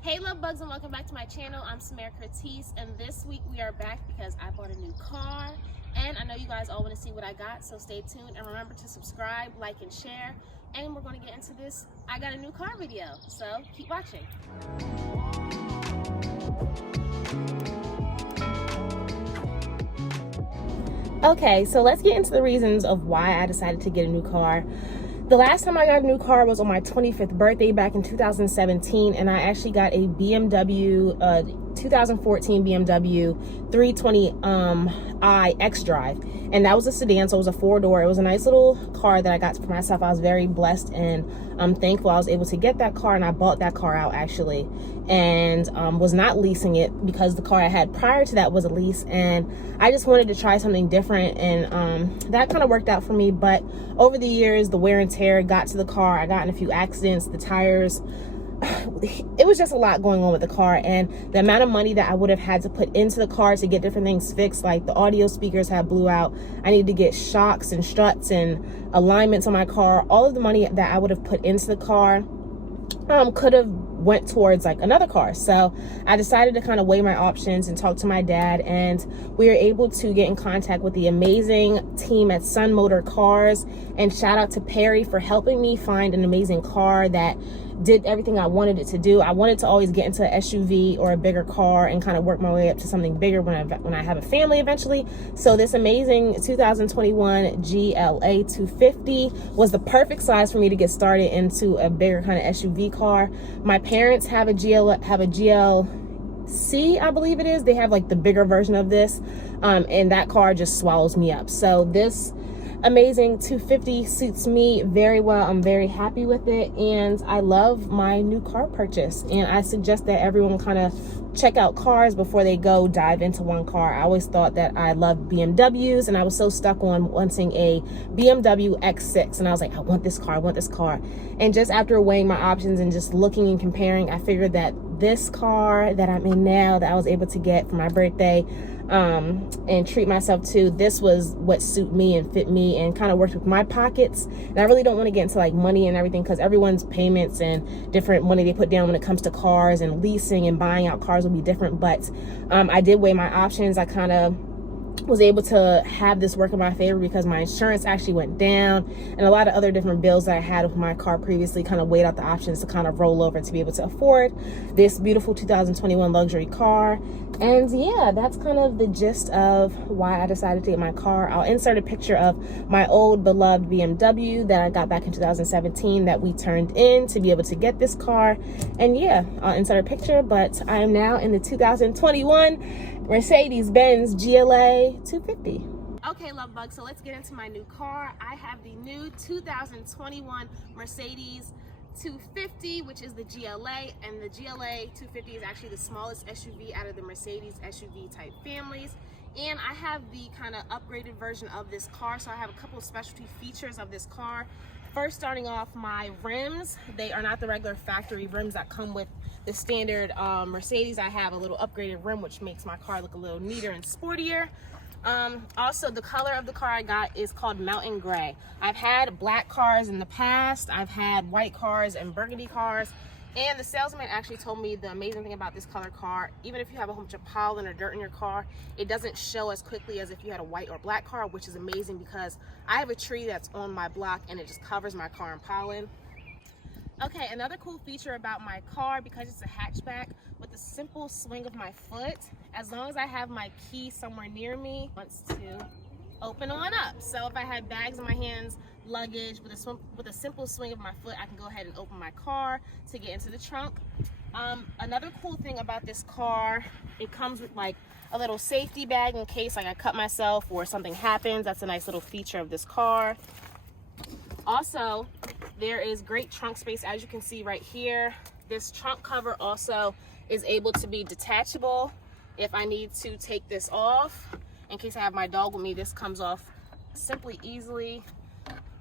Hey love bugs, and welcome back to my channel. I'm Samara Curtiss, and this week we are back because I bought a new car, and I know you guys all want to see what I got, so stay tuned and remember to subscribe, like, and share. And we're going to get into this I got a new car video, so keep watching. Okay, so let's get into the reasons of why I decided to get a new car. The last time I got a new car was on my 25th birthday back in 2017, and I actually got a BMW 2014 BMW 320i X-Drive, and that was a sedan, so it was a four-door. It was a nice little car that I got for myself. I was very blessed and I'm thankful I was able to get that car, and I bought that car out actually, and was not leasing it because the car I had prior to that was a lease, and I just wanted to try something different, and that kind of worked out for me. But over the years, the wear and tear got to the car. I got in a few accidents, the tires, it was just a lot going on with the car, and the amount of money that I would have had to put into the car to get different things fixed, like the audio speakers had blew out, I needed to get shocks and struts and alignments on my car. All of the money that I would have put into the car could have went towards like another car. So I decided to kind of weigh my options and talk to my dad, and we were able to get in contact with the amazing team at Sun Motor Cars, and shout out to Perry for helping me find an amazing car that did everything I wanted it to do. I wanted to always get into an SUV or a bigger car and kind of work my way up to something bigger when I have a family eventually. So this amazing 2021 GLA 250 was the perfect size for me to get started into a bigger kind of SUV car. My parents have a GLC, I believe it is. They have like the bigger version of this, and that car just swallows me up. So this amazing 250 suits me very well. I'm very happy with it, and I love my new car purchase, and I suggest that everyone kind of check out cars before they go dive into one car. I always thought that I loved BMWs, and I was so stuck on wanting a BMW X6, and I was like, I want this car. And just after weighing my options and just looking and comparing, I figured that this car that I'm in now, that I was able to get for my birthday and treat myself to, this was what suit me and fit me and kind of worked with my pockets. And I really don't want to get into like money and everything, because everyone's payments and different money they put down when it comes to cars and leasing and buying out cars will be different. But I did weigh my options. I kind of was able to have this work in my favor because my insurance actually went down, and a lot of other different bills that I had with my car previously kind of weighed out the options to kind of roll over to be able to afford this beautiful 2021 luxury car. And yeah, that's kind of the gist of why I decided to get my car. I'll insert a picture of my old beloved BMW that I got back in 2017 that we turned in to be able to get this car. And yeah, I'll insert a picture, but I am now in the 2021 Mercedes-Benz GLA 250. Okay, love bugs, so let's get into my new car. I have the new 2021 Mercedes 250, which is the GLA, and the GLA 250 is actually the smallest SUV out of the Mercedes SUV type families. And I have the kind of upgraded version of this car, so I have a couple of specialty features of this car. First, starting off, my rims. They are not the regular factory rims that come with the standard Mercedes. I have a little upgraded rim, which makes my car look a little neater and sportier. Also, the color of the car I got is called Mountain Gray. I've had black cars in the past. I've had white cars and burgundy cars. And the salesman actually told me the amazing thing about this color car, even if you have a whole bunch of pollen or dirt in your car, it doesn't show as quickly as if you had a white or black car, which is amazing because I have a tree that's on my block and it just covers my car in pollen. Okay, another cool feature about my car, because it's a hatchback, with the simple swing of my foot, as long as I have my key somewhere near me, it wants to open on up. So if I had bags in my hands, luggage, with a simple swing of my foot, I can go ahead and open my car to get into the trunk. Another cool thing about this car, it comes with like a little safety bag in case like I cut myself or something happens. That's a nice little feature of this car. Also, there is great trunk space, as you can see right here. This trunk cover also is able to be detachable. If I need to take this off, in case I have my dog with me, this comes off simply easily,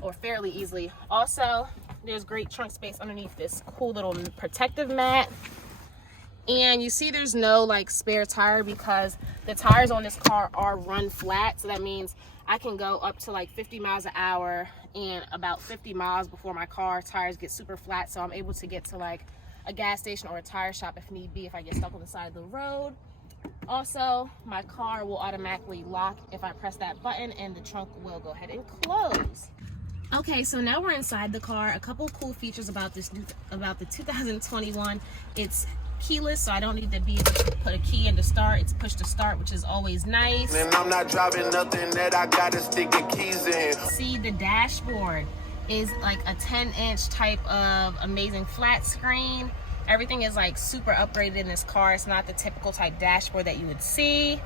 or fairly easily. Also, there's great trunk space underneath this cool little protective mat. And you see there's no like spare tire because the tires on this car are run flat. So that means I can go up to like 50 miles an hour and about 50 miles before my car tires get super flat. So I'm able to get to like a gas station or a tire shop if need be, if I get stuck on the side of the road. Also, my car will automatically lock if I press that button, and the trunk will go ahead and close. Okay, so now we're inside the car. A couple cool features about the 2021. It's keyless, so I don't need to be able to put a key in to start. It's push to start, which is always nice. And I'm not driving nothing that I gotta stick the keys in. See, the dashboard is like a 10-inch type of amazing flat screen. Everything is like super upgraded in this car. It's not the typical type dashboard that you would see.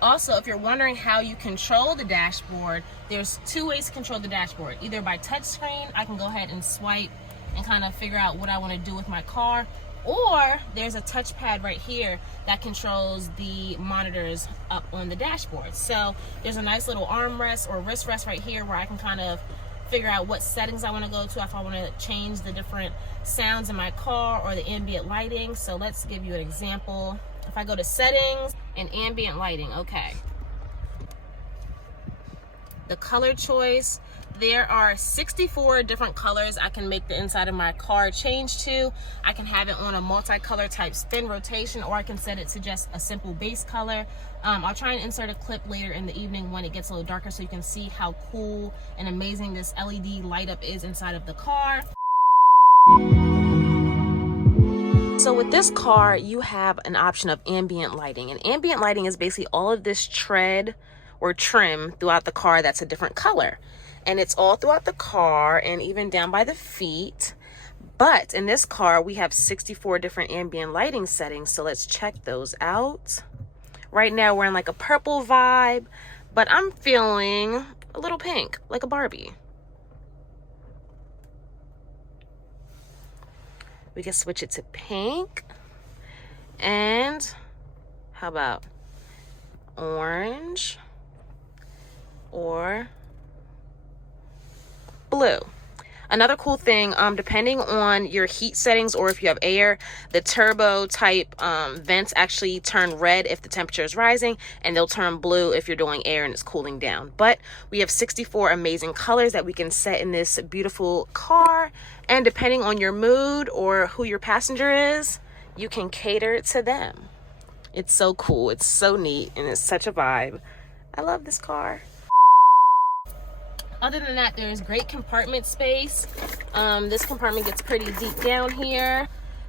Also, if you're wondering how you control the dashboard, there's two ways to control the dashboard. Either by touch screen, I can go ahead and swipe and kind of figure out what I want to do with my car, or there's a touchpad right here that controls the monitors up on the dashboard. So there's a nice little armrest or wrist rest right here where I can kind of figure out what settings I want to go to, if I want to change the different sounds in my car or the ambient lighting. So let's give you an example. If I go to settings and ambient lighting, okay. The color choice, there are 64 different colors I can make the inside of my car change to. I can have it on a multicolor type spin rotation, or I can set it to just a simple base color. I'll try and insert a clip later in the evening when it gets a little darker so you can see how cool and amazing this LED light up is inside of the car. So with this car, you have an option of ambient lighting, and ambient lighting is basically all of this tread or trim throughout the car that's a different color, and it's all throughout the car and even down by the feet. But in this car, we have 64 different ambient lighting settings, so let's check those out. Right now we're in like a purple vibe, but I'm feeling a little pink, like a Barbie. We can switch it to pink. And how about orange or blue? Another cool thing, depending on your heat settings or if you have air, the turbo type vents actually turn red if the temperature is rising, and they'll turn blue if you're doing air and it's cooling down. But we have 64 amazing colors that we can set in this beautiful car, and depending on your mood or who your passenger is, you can cater to them. It's so cool, it's so neat, and it's such a vibe. I love this car. Other than that, there's great compartment space. This compartment gets pretty deep down here.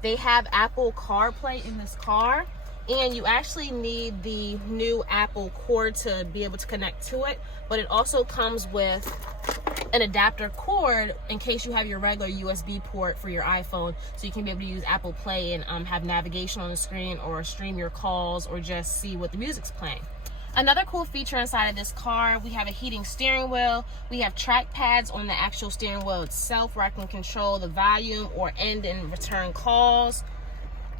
They have Apple CarPlay in this car, and you actually need the new Apple cord to be able to connect to it, but it also comes with an adapter cord in case you have your regular USB port for your iPhone, so you can be able to use Apple Play and have navigation on the screen, or stream your calls, or just see what the music's playing. Another cool feature inside of this car, we have a heating steering wheel. We have track pads on the actual steering wheel itself where I can control the volume or end and return calls.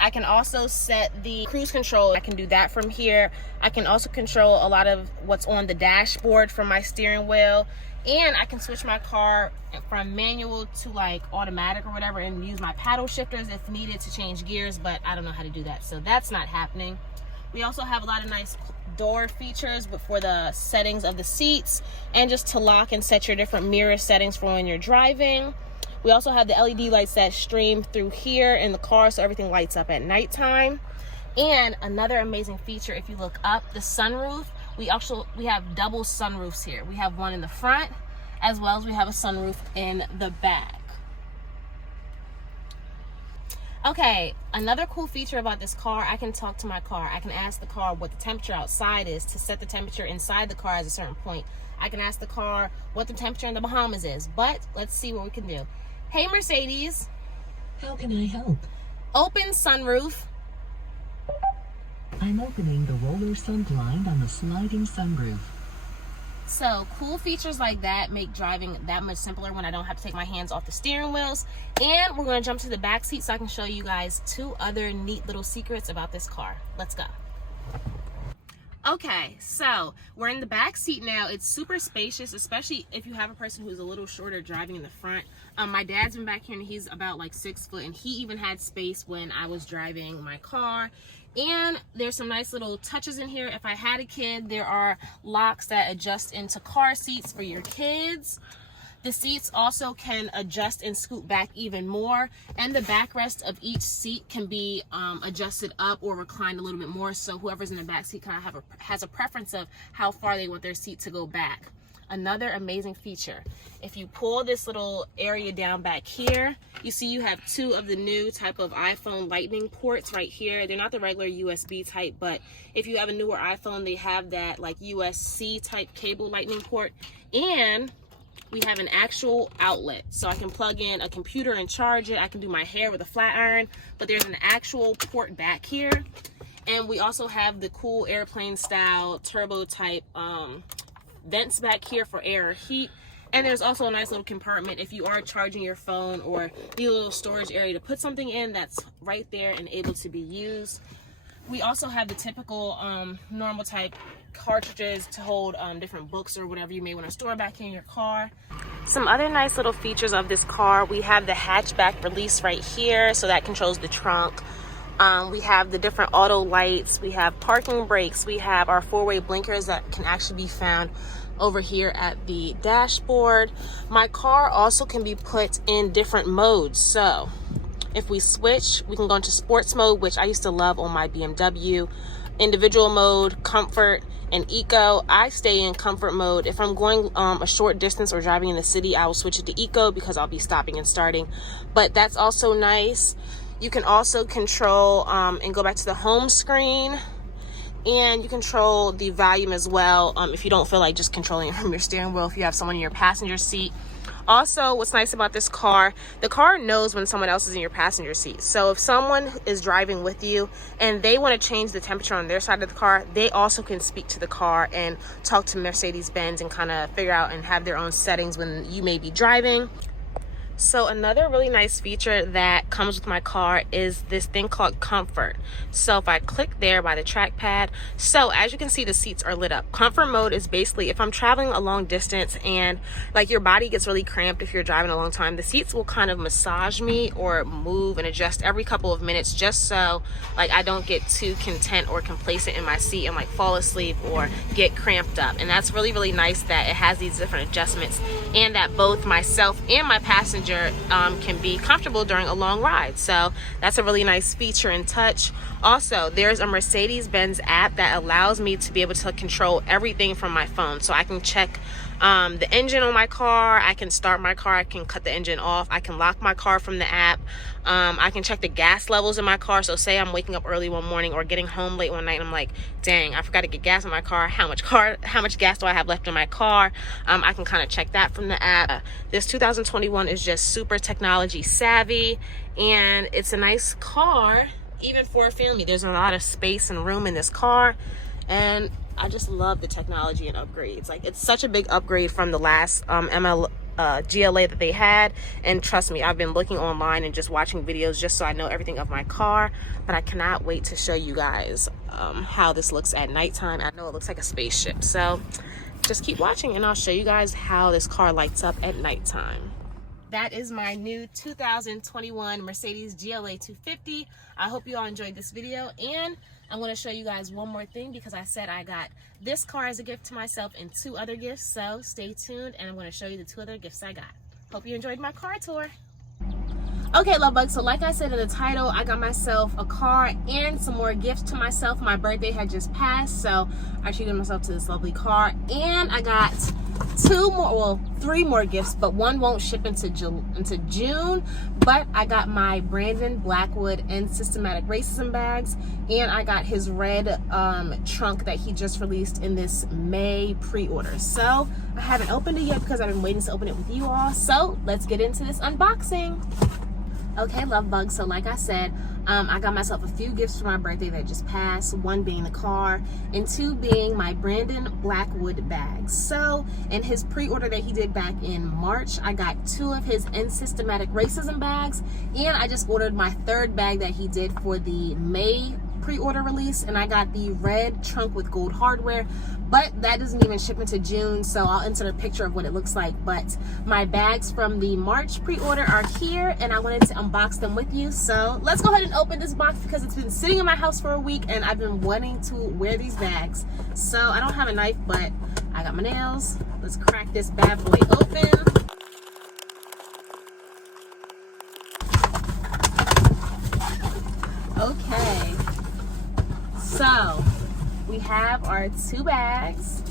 I can also set the cruise control. I can do that from here. I can also control a lot of what's on the dashboard from my steering wheel. And I can switch my car from manual to like automatic or whatever, and use my paddle shifters if needed to change gears, but I don't know how to do that, so that's not happening. We also have a lot of nice door features for the settings of the seats, and just to lock and set your different mirror settings for when you're driving. We also have the LED lights that stream through here in the car, so everything lights up at nighttime. And another amazing feature, if you look up, the sunroof. We have double sunroofs here. We have one in the front, as well as we have a sunroof in the back. Okay, another cool feature about this car, I can talk to my car. I can ask the car what the temperature outside is to set the temperature inside the car at a certain point. I can ask the car what the temperature in the Bahamas is, but let's see what we can do. Hey Mercedes. How can I help? Open sunroof. I'm opening the roller sun blind on the sliding sunroof. So cool features like that make driving that much simpler when I don't have to take my hands off the steering wheels. And we're going to jump to the back seat so I can show you guys two other neat little secrets about this car. Let's go. Okay, so we're in the back seat now. It's super spacious, especially if you have a person who's a little shorter driving in the front. My dad's been back here and he's about like 6 foot, and he even had space when I was driving my car. And there's some nice little touches in here. If I had a kid, there are locks that adjust into car seats for your kids. The seats also can adjust and scoot back even more, and the backrest of each seat can be adjusted up or reclined a little bit more, so whoever's in the back seat kind of has a preference of how far they want their seat to go back. Another amazing feature, if you pull this little area down back here, you see you have two of the new type of iPhone lightning ports right here. They're not the regular USB type, but if you have a newer iPhone, they have that like USB-C type cable lightning port, and we have an actual outlet, so I can plug in a computer and charge it. I can do my hair with a flat iron, but there's an actual port back here. And we also have the cool airplane style turbo type vents back here for air or heat. And there's also a nice little compartment if you are charging your phone or need a little storage area to put something in, that's right there and able to be used. We also have the typical normal type cartridges to hold different books or whatever you may want to store back in your car. Some other nice little features of this car, we have the hatchback release right here, so that controls the trunk. We have the different auto lights, we have parking brakes, we have our four-way blinkers that can actually be found over here at the dashboard. My car also can be put in different modes, so if we switch, we can go into sports mode, which I used to love on my BMW, individual mode, comfort, and eco. I stay in comfort mode. If I'm going a short distance or driving in the city, I will switch it to eco because I'll be stopping and starting, but that's also nice. You can also control and go back to the home screen, and you control the volume as well if you don't feel like just controlling it from your steering wheel if you have someone in your passenger seat. Also, what's nice about this car, the car knows when someone else is in your passenger seat. So if someone is driving with you and they want to change the temperature on their side of the car, they also can speak to the car and talk to Mercedes-Benz and kind of figure out and have their own settings when you may be driving. So another really nice feature that comes with my car is this thing called comfort. So if I click there by the trackpad, so as you can see, the seats are lit up. Comfort mode is basically if I'm traveling a long distance and like your body gets really cramped if you're driving a long time, the seats will kind of massage me or move and adjust every couple of minutes, just so like I don't get too content or complacent in my seat and like fall asleep or get cramped up. And that's really, really nice that it has these different adjustments and that both myself and my passenger can be comfortable during a long ride. So that's a really nice feature and touch. Also, there's a Mercedes-Benz app that allows me to be able to control everything from my phone. So I can check the engine on my car, I can start my car, I can cut the engine off, I can lock my car from the app, I can check the gas levels in my car. So say I'm waking up early one morning or getting home late one night and I'm like, dang, I forgot to get gas in my car. How much gas do I have left in my car? I can kind of check that from the app. This 2021 is just super technology savvy, and it's a nice car even for a family. There's a lot of space and room in this car, and I just love the technology and upgrades. Like, it's such a big upgrade from the last GLA that they had. And trust me, I've been looking online and just watching videos just so I know everything of my car. But I cannot wait to show you guys how this looks at nighttime. I know it looks like a spaceship, so just keep watching and I'll show you guys how this car lights up at nighttime. That is my new 2021 Mercedes GLA 250. I hope you all enjoyed this video, and I'm going to show you guys one more thing because I said I got this car as a gift to myself and 2 other gifts, so stay tuned and I'm going to show you the 2 other gifts I got. Hope you enjoyed my car tour. Okay, love bugs, so like I said in the title, I got myself a car and some more gifts to myself. My birthday had just passed, so I treated myself to this lovely car, and I got 3 more gifts, but one won't ship into June. But I got my Brandon Blackwood and Systematic Racism bags, and I got his red trunk that he just released in this May pre-order. So I haven't opened it yet because I've been waiting to open it with you all. So let's get into this unboxing. Okay, love bugs, so like I said, I got myself a few gifts for my birthday that just passed, 1 being the car and 2 being my Brandon Blackwood bags. So in his pre-order that he did back in March, I got 2 of his Systematic Racism bags, and I just ordered my 3rd bag that he did for the May pre-order release, and I got the red trunk with gold hardware, but that doesn't even ship into June, so I'll insert a picture of what it looks like. But my bags from the March pre-order are here, and I wanted to unbox them with you. So let's go ahead and open this box because it's been sitting in my house for a week and I've been wanting to wear these bags. So I don't have a knife, but I got my nails. Let's crack this bad boy open. Okay, so we have our 2 bags.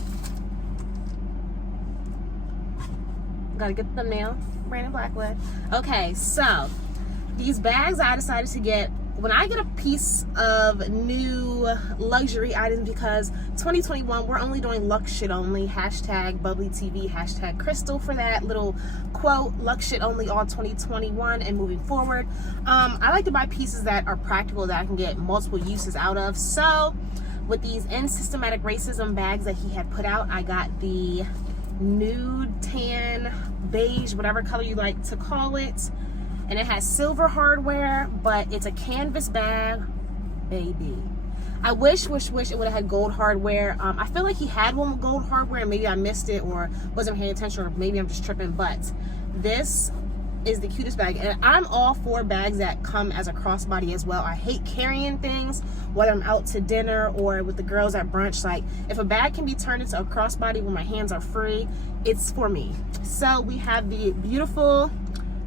Gotta get the thumbnail. Brandon Blackwood. Okay, so these bags I decided to get when I get a piece of new luxury items, because 2021 we're only doing Lux shit only, hashtag bubbly TV, hashtag crystal for that little quote, Lux shit only all 2021 and moving forward. I like to buy pieces that are practical, that I can get multiple uses out of. So with these End Systematic Racism bags that he had put out, I got the nude, tan, beige, whatever color you like to call it, and it has silver hardware, but it's a canvas bag, baby. I wish it would have had gold hardware. I feel like he had one with gold hardware and maybe I missed it or wasn't paying attention, or maybe I'm just tripping, but this is the cutest bag. And I'm all for bags that come as a crossbody as well. I hate carrying things, whether I'm out to dinner or with the girls at brunch. Like, if a bag can be turned into a crossbody when my hands are free, it's for me. So we have the beautiful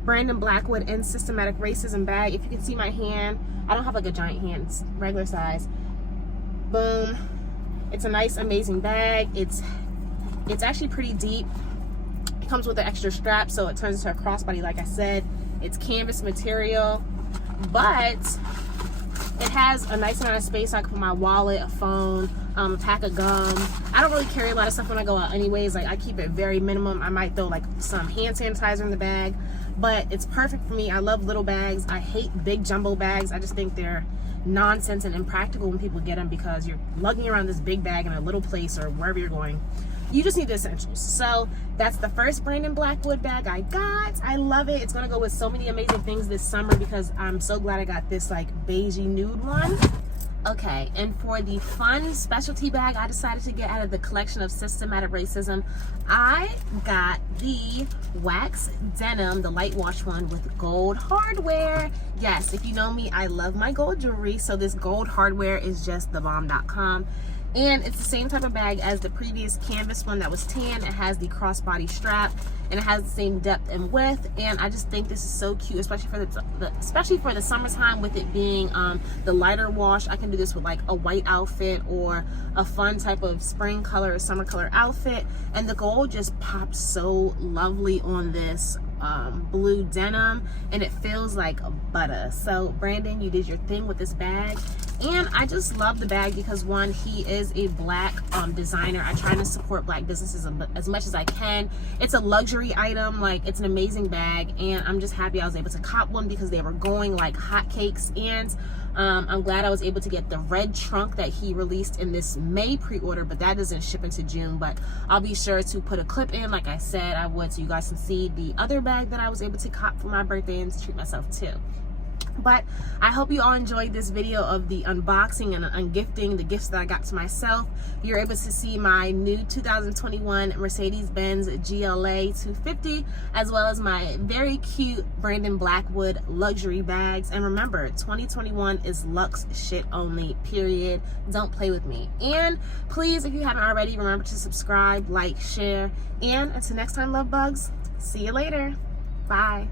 Brandon Blackwood End Systematic Racism bag. If you can see my hand, I don't have like a giant hand, it's regular size. Boom. It's a nice, amazing bag. It's actually pretty deep. It comes with an extra strap, so it turns into a crossbody. Like I said, it's canvas material, but it has a nice amount of space. I can put my wallet, a phone, a pack of gum. I don't really carry a lot of stuff when I go out anyways. Like, I keep it very minimum. I might throw like some hand sanitizer in the bag, but it's perfect for me. I love little bags. I hate big jumbo bags. I just think they're nonsense and impractical when people get them, because you're lugging around this big bag in a little place or wherever you're going. You just need the essentials. So that's the first Brandon Blackwood bag I got. I love it. It's gonna go with so many amazing things this summer, because I'm so glad I got this like beigey nude one. Okay, and for the fun specialty bag I decided to get out of the collection of Systematic Racism, I got the wax denim, the light wash one with gold hardware. Yes, if you know me, I love my gold jewelry, so this gold hardware is just thebomb.com. And it's the same type of bag as the previous canvas one that was tan. It has the crossbody strap, and it has the same depth and width. And I just think this is so cute, especially for the summertime, with it being the lighter wash. I can do this with like a white outfit or a fun type of spring color or summer color outfit. And the gold just pops so lovely on this blue denim, and it feels like butter. So Brandon, you did your thing with this bag. And I just love the bag because, one, he is a black designer. I try to support black businesses as much as I can. It's a luxury item, like, it's an amazing bag, and I'm just happy I was able to cop one because they were going like hotcakes. And I'm glad I was able to get the red trunk that he released in this May pre-order, but that doesn't ship into June. But I'll be sure to put a clip in, like I said I would, so you guys can see the other bag that I was able to cop for my birthday and to treat myself too. But I hope you all enjoyed this video of the unboxing and ungifting, the gifts that I got to myself. You're able to see my new 2021 Mercedes-Benz GLA 250, as well as my very cute Brandon Blackwood luxury bags. And remember, 2021 is Lux shit only, period. Don't play with me. And please, if you haven't already, remember to subscribe, like, share. And until next time, love bugs, see you later. Bye.